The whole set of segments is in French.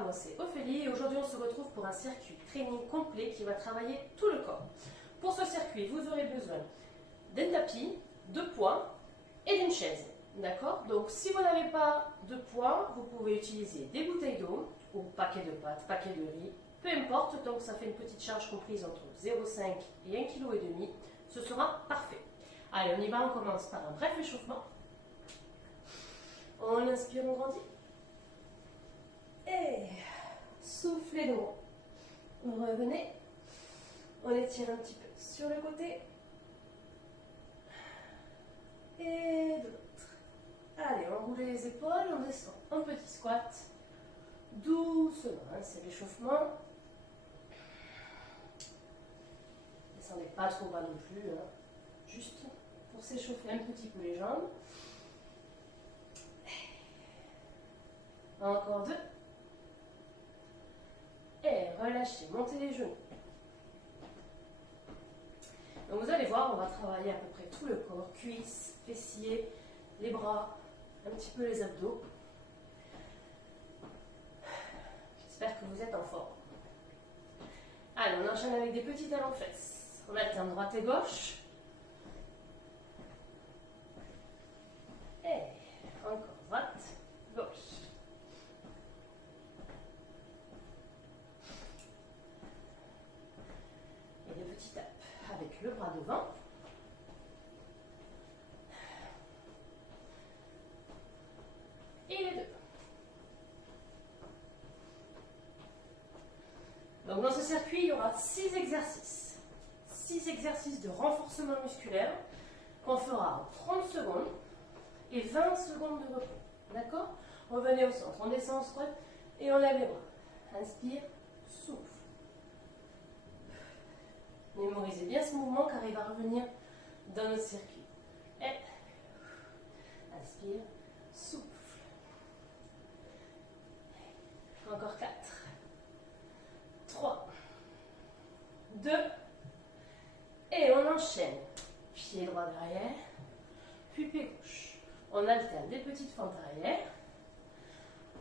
moi c'est Ophélie et aujourd'hui on se retrouve pour un circuit training complet qui va travailler tout le corps. Pour ce circuit, vous aurez besoin d'un tapis, de poids et d'une chaise. D'accord? Donc si vous n'avez pas de poids, vous pouvez utiliser des bouteilles d'eau ou paquet de pâtes, paquet de riz, peu importe, donc ça fait une petite charge comprise entre 0,5 et 1,5 kg. Ce sera parfait. Allez, on y va, on commence par un bref échauffement. On inspire, on grandit. Et soufflez de haut. Revenez. On étire un petit peu sur le côté. Et de l'autre. Allez, on roule les épaules, on descend un petit squat. Doucement, hein, c'est l'échauffement. Descendez pas trop bas non plus. Hein. Juste pour s'échauffer un petit peu les jambes. Encore deux. Et relâchez, montez les genoux. Donc vous allez voir, on va travailler à peu près tout le corps, cuisses, fessiers, les bras, un petit peu les abdos. J'espère que vous êtes en forme. Allez, on enchaîne avec des petits talons fesses. On alterne droite et gauche. Et encore droite, gauche. Et des petits tapes avec le bras devant. Et les deux. Donc dans ce circuit, il y aura 6 exercices. 6 exercices de renforcement musculaire qu'on fera en 30 secondes et 20 secondes de repos. D'accord? Revenez au centre, on descend en squat et on lève les bras. Inspire, souffle. Mémorisez bien ce mouvement car il va revenir dans notre circuit. Et inspire, souffle. Encore 4, 3, 2, et on enchaîne. Pied droit derrière, puis pied gauche. On alterne des petites fentes arrière,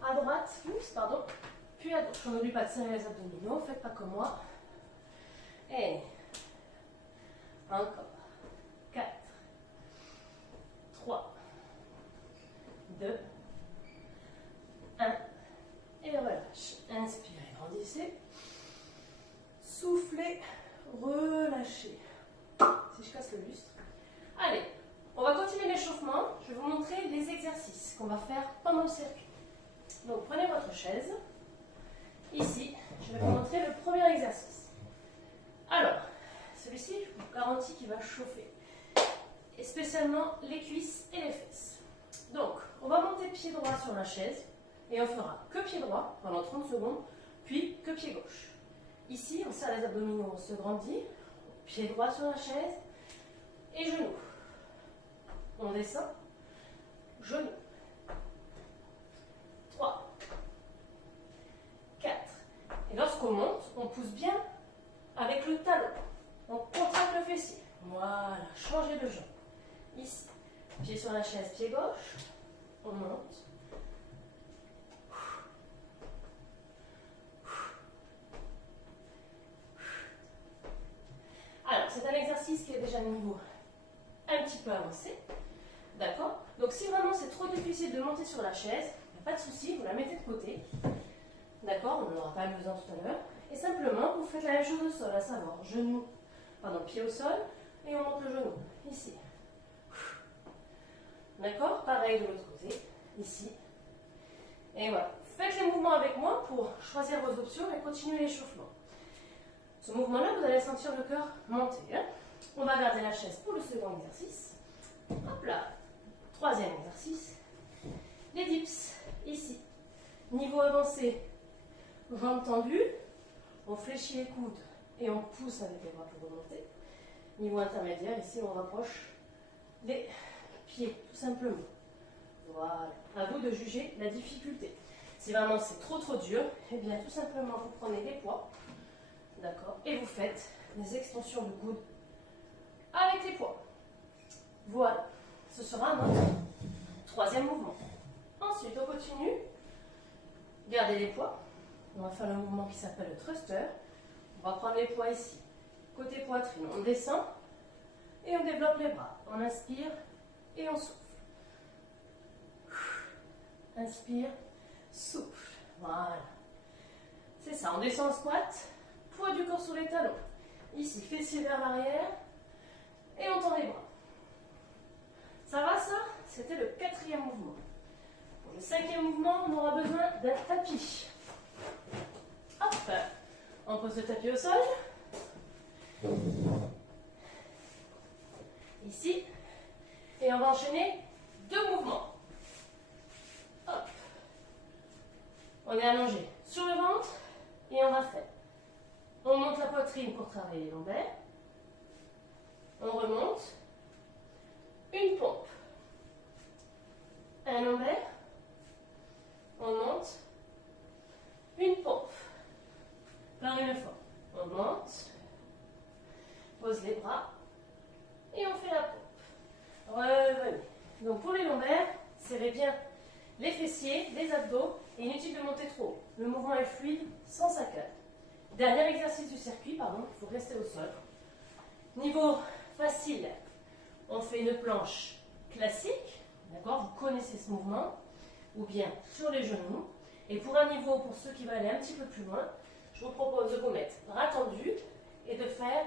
à droite, puis à gauche. On n'oublie pas de serrer les abdominaux, faites pas comme moi. Et encore 4, 3, 2, 1. Et relâche. Inspirez, grandissez. Soufflez, relâchez. Si je casse le lustre. Allez, on va continuer l'échauffement. Je vais vous montrer les exercices qu'on va faire pendant le circuit. Donc prenez votre chaise. Ici, je vais vous montrer le premier exercice. Alors, celui-ci, je vous garantis qu'il va chauffer. Et spécialement les cuisses et les fesses. Donc, on va monter pied droit sur la chaise. Et on fera que pied droit pendant 30 secondes, puis que pied gauche. Ici, on serre les abdominaux, on se grandit. Pied droit sur la chaise et genoux. On descend, genoux. 3, 4. Et lorsqu'on monte, on pousse bien avec le talon. On contracte le fessier. Voilà, changez de jambe. Ici, pied sur la chaise, pied gauche. On monte. Alors, c'est un exercice qui est déjà de niveau un petit peu avancé. D'accord? Donc, si vraiment c'est trop difficile de monter sur la chaise, il n'y a pas de souci, vous la mettez de côté. D'accord? On n'en aura pas besoin tout à l'heure. Et simplement, vous faites la même chose au sol, à savoir pied au sol, et on monte le genou. Ici. D'accord? Pareil de l'autre côté. Ici. Et voilà. Faites les mouvements avec moi pour choisir vos options et continuer l'échauffement. Ce mouvement-là, vous allez sentir le cœur monter. Hein? On va garder la chaise pour le second exercice. Hop là. Troisième exercice. Les dips, ici. Niveau avancé, jambes tendues. On fléchit les coudes et on pousse avec les bras pour remonter. Niveau intermédiaire, ici, on rapproche les pieds, tout simplement. Voilà. À vous de juger la difficulté. Si vraiment c'est trop dur, eh bien, tout simplement, vous prenez les poids. D'accord? Et vous faites des extensions de coude avec les poids. Voilà. Ce sera notre troisième mouvement. Ensuite, on continue. Gardez les poids. On va faire le mouvement qui s'appelle le thruster. On va prendre les poids ici. Côté poitrine, on descend et on développe les bras. On inspire et on souffle. Inspire, souffle. Voilà. C'est ça, on descend en squat, poids du corps sur les talons. Ici, fessiers vers l'arrière et on tend les bras. Ça va ça? C'était le 4e mouvement. Pour le 5e mouvement, on aura besoin d'un tapis. Hop, on pose le tapis au sol. Ici. Et on va enchaîner 2 mouvements. Hop. On est allongé sur le ventre et on va faire. On monte la poitrine pour travailler les lombaires. On remonte. Une pompe. Un lombaire. On monte. Une pompe. Par une fois. On monte. Pose les bras. Et on fait la pompe. Revenez. Donc pour les lombaires, serrez bien les fessiers, les abdos. Et inutile de monter trop haut. Le mouvement est fluide, sans saccade. Dernier exercice du circuit, pardon, il faut rester au sol. Niveau facile, on fait une planche classique. D'accord, vous connaissez ce mouvement. Ou bien sur les genoux. Et pour un niveau, pour ceux qui veulent aller un petit peu plus loin, je vous propose de vous mettre bras tendus et de faire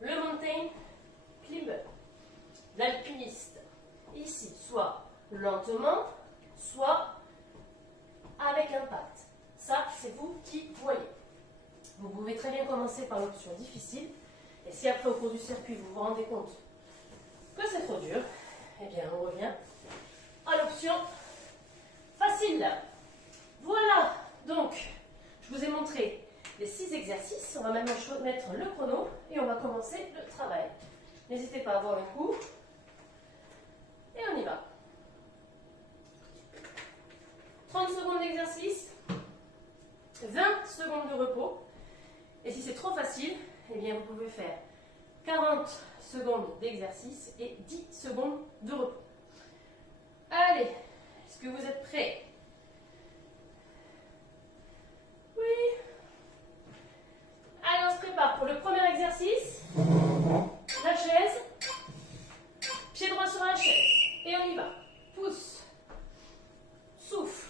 le mountain climber. L'alpiniste. Ici, soit lentement, soit avec impact. Ça, c'est vous qui voyez. Vous pouvez très bien commencer par l'option difficile. Et si après, au cours du circuit, vous vous rendez compte que c'est trop dur, eh bien, on revient à l'option facile. Voilà. Donc, je vous ai montré les 6 exercices. On va maintenant mettre le chrono et on va commencer le travail. N'hésitez pas à voir le coup. Et on y va. 30 secondes d'exercice, 20 secondes de repos. Et si c'est trop facile, eh bien vous pouvez faire 40 secondes d'exercice et 10 secondes de repos. Allez, est-ce que vous êtes prêts? Oui. Allez, on se prépare pour le premier exercice. La chaise, pied droit sur la chaise. Et on y va. Pousse. Souffle.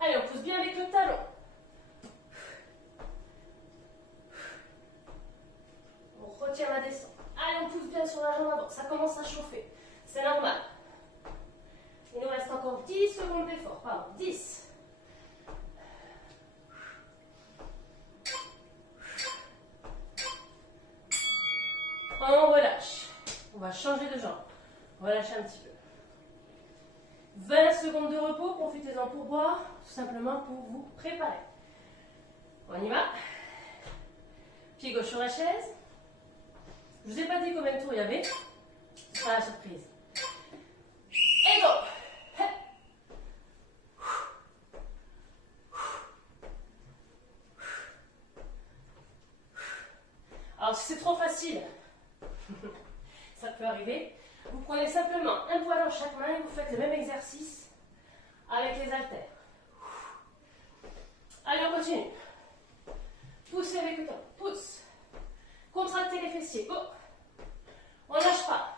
Allez, on pousse bien avec le talon. On retient la descente. Allez, on pousse bien sur la jambe avant. Ça commence à chauffer. C'est normal. Il nous reste encore 10 secondes d'effort. Pardon, 10. On relâche. On va changer de jambe. Relâchez un petit peu. 20 secondes de repos, profitez-en pour boire, tout simplement pour vous préparer. On y va. Pied gauche sur la chaise. Je ne vous ai pas dit combien de tours il y avait. Ce sera la surprise. Et go. Alors si c'est trop facile, ça peut arriver. Vous prenez simplement un poids dans chaque main et vous faites le même exercice avec les haltères. Allez, on continue. Poussez avec le temps. Pousse. Contractez les fessiers. Go. On ne lâche pas.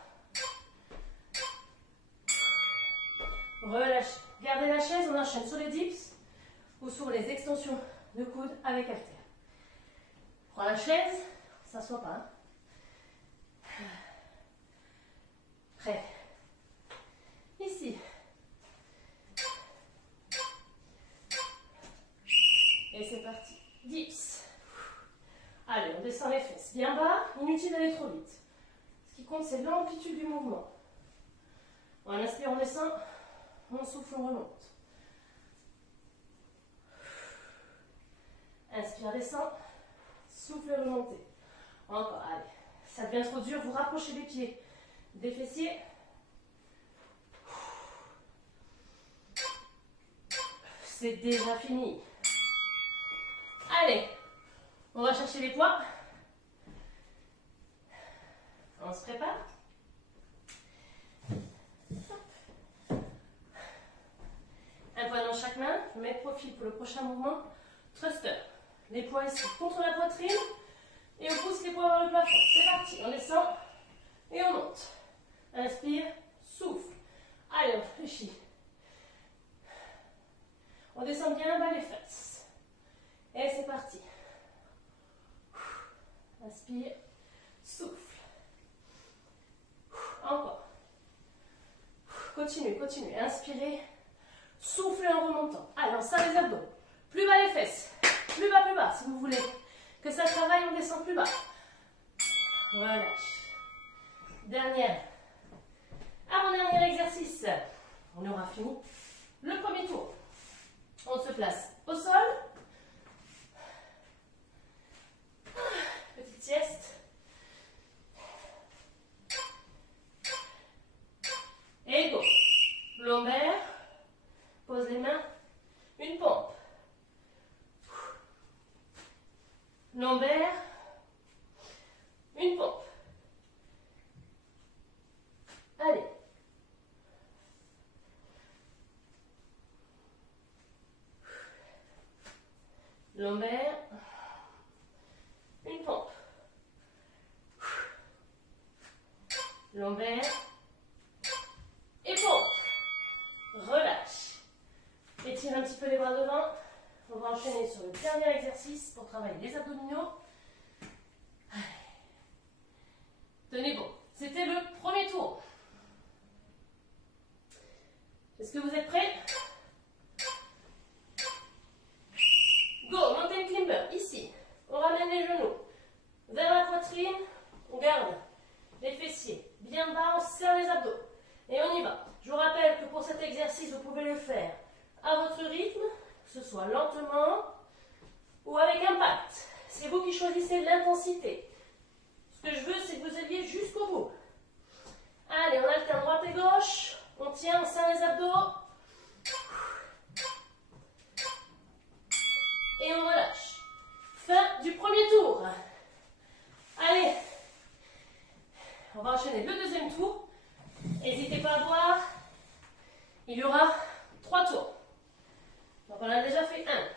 Relâchez. Gardez la chaise. On enchaîne sur les dips ou sur les extensions de coude avec haltères. Prends la chaise. Ça ne s'assoit pas. Hein. Prêt. Ici. Et c'est parti. Dips. Allez, on descend les fesses bien bas. Inutile d'aller trop vite. Ce qui compte, c'est l'amplitude du mouvement. On inspire, on descend. On souffle, on remonte. Inspire, descend. Souffle, remontez. Encore, allez. Ça devient trop dur, vous rapprochez les pieds des fessiers. C'est déjà fini. Allez, on va chercher les poids. On se prépare. profile pour le prochain mouvement. Thruster. Les poids ici contre la poitrine. Et on pousse les poids vers le plafond. C'est parti. On descend et on monte. Inspire, souffle. Allez, on réfléchit. On descend bien bas les fesses. Et c'est parti. Inspire, souffle. Encore. Continue, continue. Inspirez. Soufflez en remontant. Allez, on serre les abdos. Plus bas les fesses. Plus bas, si vous voulez. Que ça travaille, on descend plus bas. Relâche. Dernière. Avant-dernier exercice. On aura fini le premier tour. On se place au sol. Petite sieste. Et go. Lombaire. Pose les mains. Une pompe. Lombaire. Une pompe. Allez. Lombaire. Une pompe. Lombaire. Et pompe. Relâche. Étire un petit peu les bras devant. On va enchaîner sur le dernier exercice pour travailler les abdominaux. Allez. Tenez bon. C'était le premier tour. Est-ce que vous êtes prêts? Go, mountain climber, ici. On ramène les genoux vers la poitrine. On garde les fessiers bien bas, on serre les abdos. Et on y va. Je vous rappelle que pour cet exercice, vous pouvez le faire à votre rythme, que ce soit lentement ou avec impact. C'est vous qui choisissez l'intensité. Ce que je veux, c'est que vous alliez jusqu'au bout. Allez, on alterne droite et gauche. On tient, on serre les abdos. Et on relâche. Fin du premier tour. Allez, on va enchaîner le deuxième tour. N'hésitez pas à boire. Il y aura 3 tours. Donc on a déjà fait 1.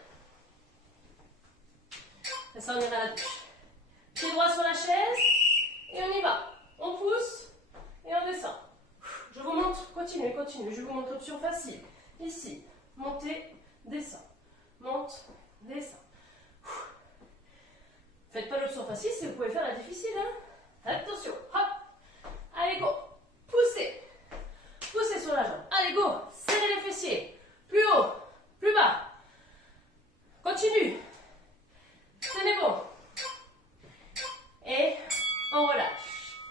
Et ça, on ira à la douche. Pied droit sur la chaise. Et on y va. On pousse et on descend. Je vous montre, continuez, continuez. Je vous montre l'option facile. Ici, montez, descend. Monte, descend. Faites pas l'option facile si vous pouvez faire la difficile. Hein? Attention, hop. Allez, go. Poussez. Poussez sur la jambe. Allez, go. Serrez les fessiers. Plus haut, plus bas. Continue. Tenez bon. Et on relâche.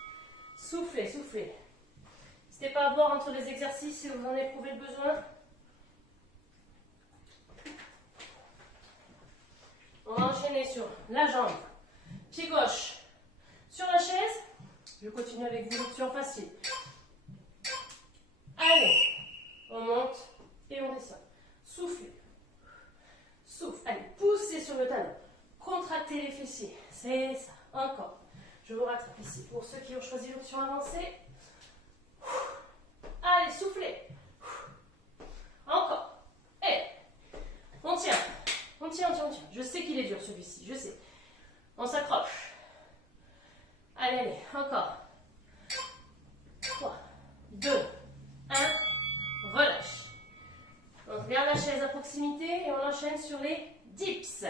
Soufflez, soufflez. N'hésitez pas à boire entre les exercices si vous en éprouvez le besoin. On va enchaîner sur la jambe. Pied gauche sur la chaise. Je continue avec vous l'option facile. Allez, on monte et on descend. Soufflez. Souffle. Allez, poussez sur le talon. Contractez les fessiers. C'est ça. Encore. Je vous rattrape ici. Pour ceux qui ont choisi l'option avancée. Allez, soufflez. Encore. Et on tient. On tient, on tient, on tient. Je sais qu'il est dur celui-ci. Je sais. On s'accroche. Allez, allez. Encore. 3, 2, 1. Relâche. On regarde la chaise à proximité et on enchaîne sur les dips.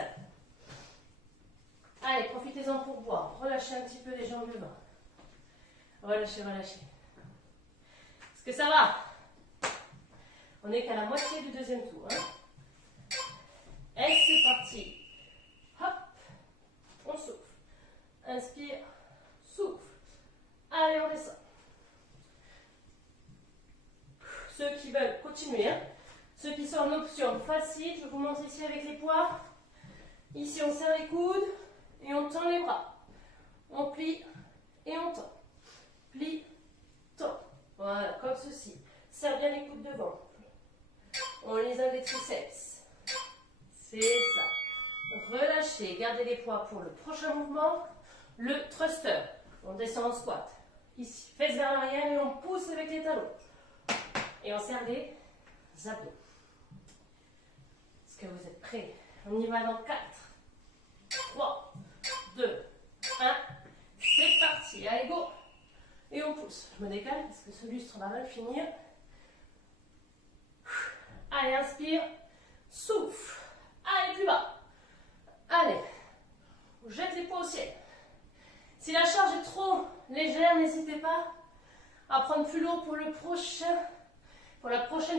Allez, profitez-en pour boire. Relâchez un petit peu les jambes devant. Relâchez, relâchez. Est-ce que ça va? On n'est qu'à la moitié du deuxième tour. Hein? Et c'est parti. Hop. On souffle. Inspire. Souffle. Allez, on descend. Ceux qui veulent continuer, hein? Ceux qui sont en option facile, je vous montre ici avec les poids. Ici, on serre les coudes et on tend les bras. On plie et on tend. Plie, tend. Voilà, comme ceci. Serre bien les coudes devant. On les a les triceps. C'est ça. Relâchez, gardez les poids pour le prochain mouvement. Le thruster. On descend en squat. Ici, fesses vers l'arrière et on pousse avec les talons. Et on serre les abdos. Est-ce que vous êtes prêts? On y va dans 4, 3, 2, 1. C'est parti. Allez, go. Et on pousse. Je me décale parce que ce lustre va mal finir. Allez, inspire. Souffle. Allez, plus bas. Allez. On jette les poids au ciel. Si la charge est trop légère, n'hésitez pas à prendre plus lourd pour la prochaine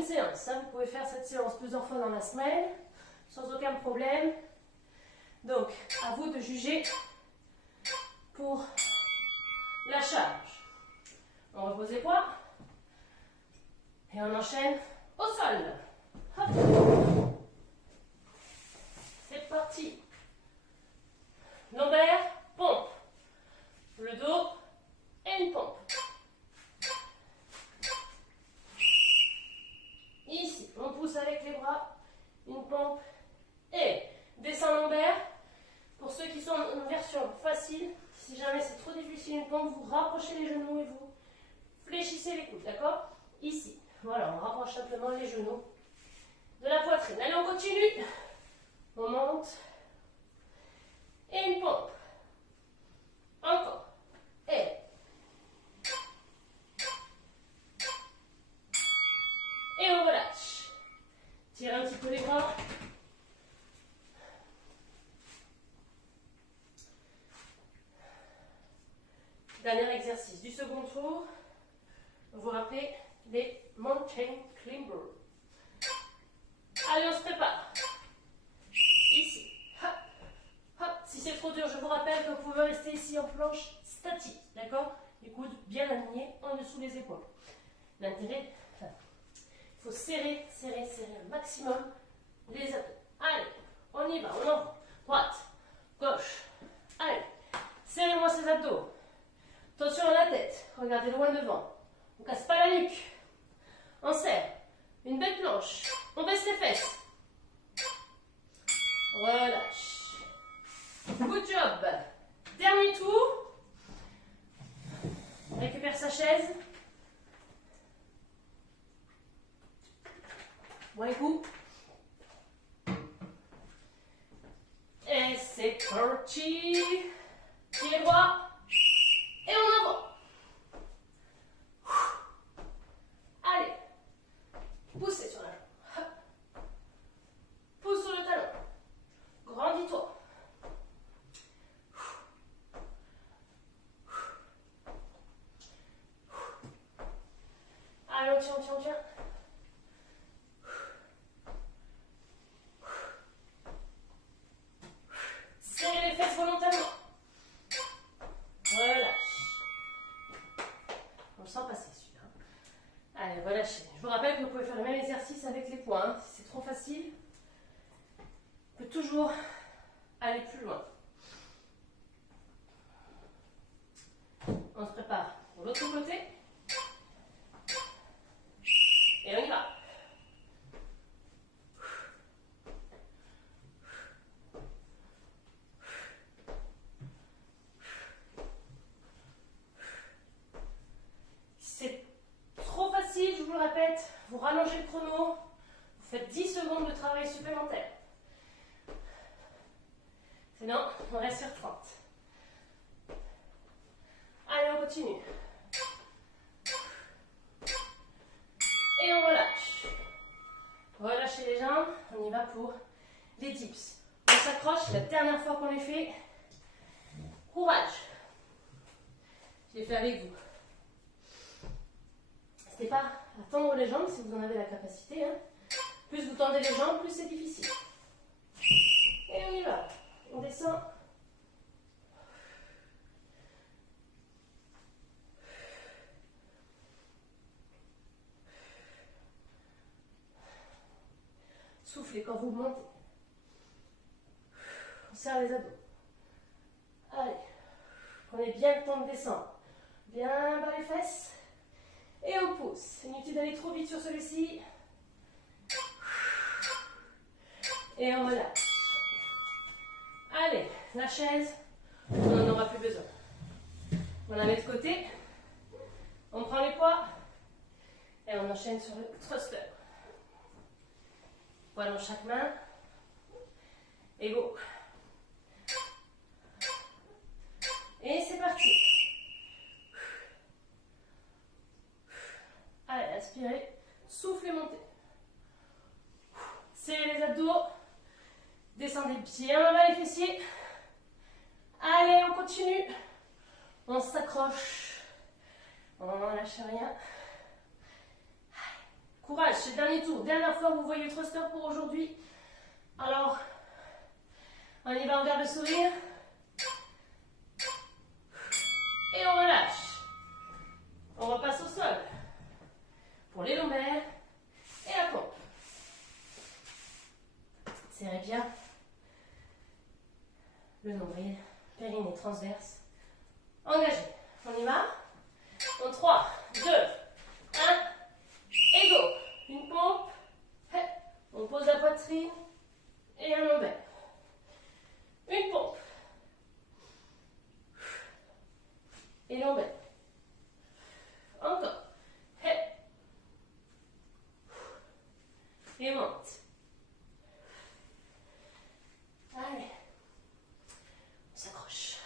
séance. Vous pouvez faire cette séance plusieurs fois dans la semaine, sans aucun problème. Donc, à vous de juger pour la charge. On repose les poids et on enchaîne au sol. Hop. C'est parti. Lombaire, pompe. Le dos et une pompe. Ici, on pousse avec les bras, une pompe et descend lombaire. Pour ceux qui sont en version facile, si jamais c'est trop difficile une pompe, vous rapprochez les genoux et vous fléchissez les coudes, d'accord? Ici, voilà, on rapproche simplement les genoux de la poitrine. Allez, on continue. On monte et une pompe. Encore. Et on relâche. Tire un petit peu les bras. Dernier exercice du second tour. Vous vous rappelez les mountain climbers. Allez, on se prépare. Ici. Hop. Hop. Si c'est trop dur, je vous rappelle que vous pouvez rester ici en planche statique. D'accord? Les coudes bien alignés en dessous des épaules. L'intérêt, il faut serrer un maximum les abdos. Allez, on y va, on envoie. Droite, gauche. Allez, serrez-moi ces abdos. Attention à la tête, regardez loin devant. On ne casse pas la nuque. On serre. Une belle planche. On baisse les fesses. Relâche. Good job. Dernier tour. On récupère sa chaise. Bon coup. Et c'est parti. Pieds les bras. Et on envoie. Allez. Poussez sur la jambe. Pousse sur le talon. Grandis-toi. Allez, on tient. Serrez les fesses volontairement. Relâche. On le sent passer celui-là. Allez, relâchez. Je vous rappelle que vous pouvez faire le même exercice avec les poings. Si c'est trop facile, on peut toujours aller plus loin. On se prépare pour l'autre côté. Et on y va. C'est trop facile, je vous le répète. Vous rallongez le chrono. Vous faites 10 secondes de travail supplémentaire. Sinon, on reste sur 30. Allez, on continue. Et on relâche. Relâchez les jambes. On y va pour les dips. On s'accroche. La dernière fois qu'on les fait. Courage. Je l'ai fait avec vous. N'hésitez pas à tendre les jambes si vous en avez la capacité. Plus vous tendez les jambes, plus c'est difficile. Et on y va. On descend. Soufflez quand vous montez. On serre les abdos. Allez. Prenez bien le temps de descendre. Bien bas les fesses. Et on pousse. Inutile d'aller trop vite sur celui-ci. Et on relâche. Allez, la chaise, on n'en aura plus besoin. On la met de côté. On prend les poids. Et on enchaîne sur le thruster. Poids dans chaque main. Et go. Et c'est parti. Allez, inspirez. Soufflez, montez. Serrez les abdos. Descendez bien en bas les fessiers. Allez, on continue. On s'accroche. On ne lâche rien. Courage, c'est le dernier tour. Dernière fois que vous voyez le thruster pour aujourd'hui. Alors, on y va, on garde le sourire. Et on relâche. On repasse au sol. Pour les lombaires et la pompe. Serrez bien le nombril, périnée transverse. Engagé. On y va. En 3, 2, 1. Et go. Une pompe. On pose la poitrine et un lombaire. Une pompe. Et lombaire. Encore. Et monte. Allez. On s'accroche.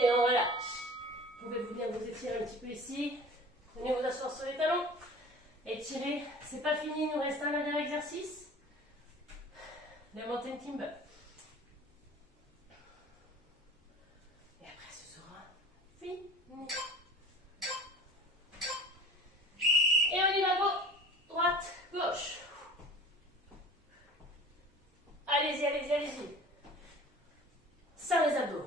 Et on relâche. Pouvez-vous bien vous étirer un petit peu ici. Venez vous asseoir sur les talons. Étirez. C'est pas fini, il nous reste un dernier exercice. Le mountain timber. Et après ce sera fini. Et on y va, go. Droite, gauche. Allez-y, allez-y, allez-y. Serre les abdos.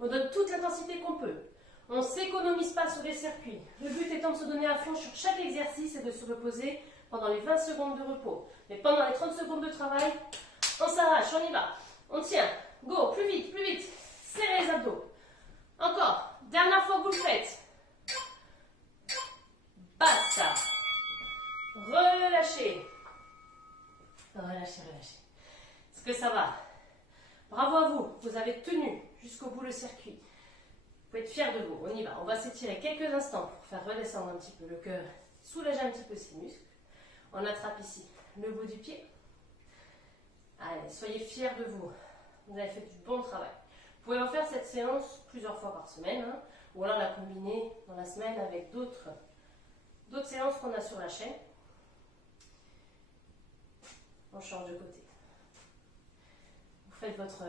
On donne toute l'intensité qu'on peut. On ne s'économise pas sur les circuits. Le but étant de se donner à fond sur chaque exercice et de se reposer pendant les 20 secondes de repos. Mais pendant les 30 secondes de travail, on s'arrache, on y va. On tient. Go, plus vite, plus vite. Serrez les abdos. Encore. Dernière fois que vous le faites. Basta. Relâchez. Relâchez, relâchez. Est-ce que ça va? Bravo à vous. Vous avez tenu jusqu'au bout le circuit. Vous pouvez être fiers de vous. On y va. On va s'étirer quelques instants pour faire redescendre un petit peu le cœur. Soulager un petit peu ses muscles. On attrape ici le bout du pied. Allez, soyez fiers de vous. Vous avez fait du bon travail. Vous pouvez en faire cette séance plusieurs fois par semaine, hein, ou alors la combiner dans la semaine avec d'autres séances qu'on a sur la chaîne. On change de côté. Vous faites votre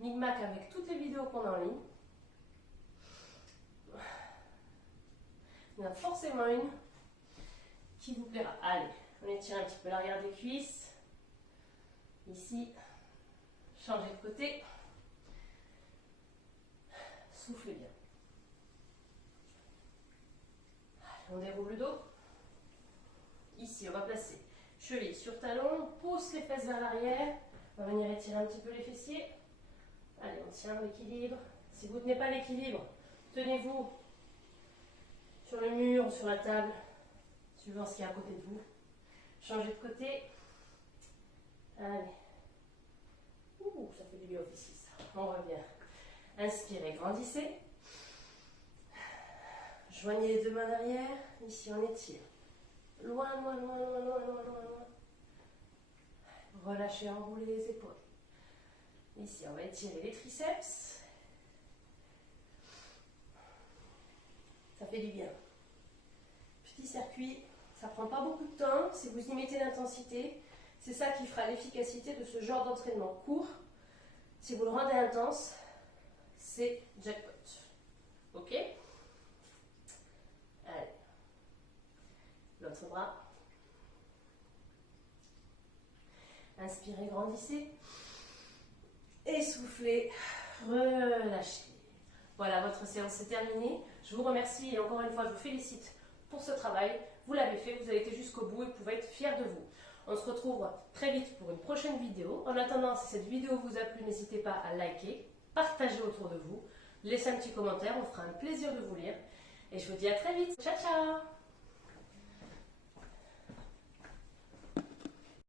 micmac avec toutes les vidéos qu'on a en ligne. Il y en a forcément une qui vous plaira. Allez, on étire un petit peu l'arrière des cuisses. Ici, changez de côté. Soufflez bien. Allez, on déroule le dos. Ici, on va placer cheville sur talon, pousse les fesses vers l'arrière. On va venir étirer un petit peu les fessiers. Allez, on tient l'équilibre. Si vous ne tenez pas l'équilibre, tenez-vous sur le mur ou sur la table, suivant ce qu'il y a à côté de vous. Changez de côté. Allez. Ouh, ça fait du bien ici, ça. On revient. Inspirez, grandissez. Joignez les deux mains derrière. Ici, on étire. Loin, loin, loin, loin, loin, loin, loin, loin. Relâchez, enroulez les épaules. Ici, on va étirer les triceps. Ça fait du bien. Petit circuit, ça ne prend pas beaucoup de temps. Si vous y mettez l'intensité, c'est ça qui fera l'efficacité de ce genre d'entraînement court. Si vous le rendez intense, c'est jackpot. Ok? Allez. L'autre bras. Inspirez, grandissez. Essoufflez, relâchez. Voilà, votre séance est terminée. Je vous remercie et encore une fois, je vous félicite pour ce travail. Vous l'avez fait, vous avez été jusqu'au bout et vous pouvez être fiers de vous. On se retrouve très vite pour une prochaine vidéo. En attendant, si cette vidéo vous a plu, n'hésitez pas à liker, partager autour de vous, laissez un petit commentaire, on fera un plaisir de vous lire. Et je vous dis à très vite. Ciao, ciao!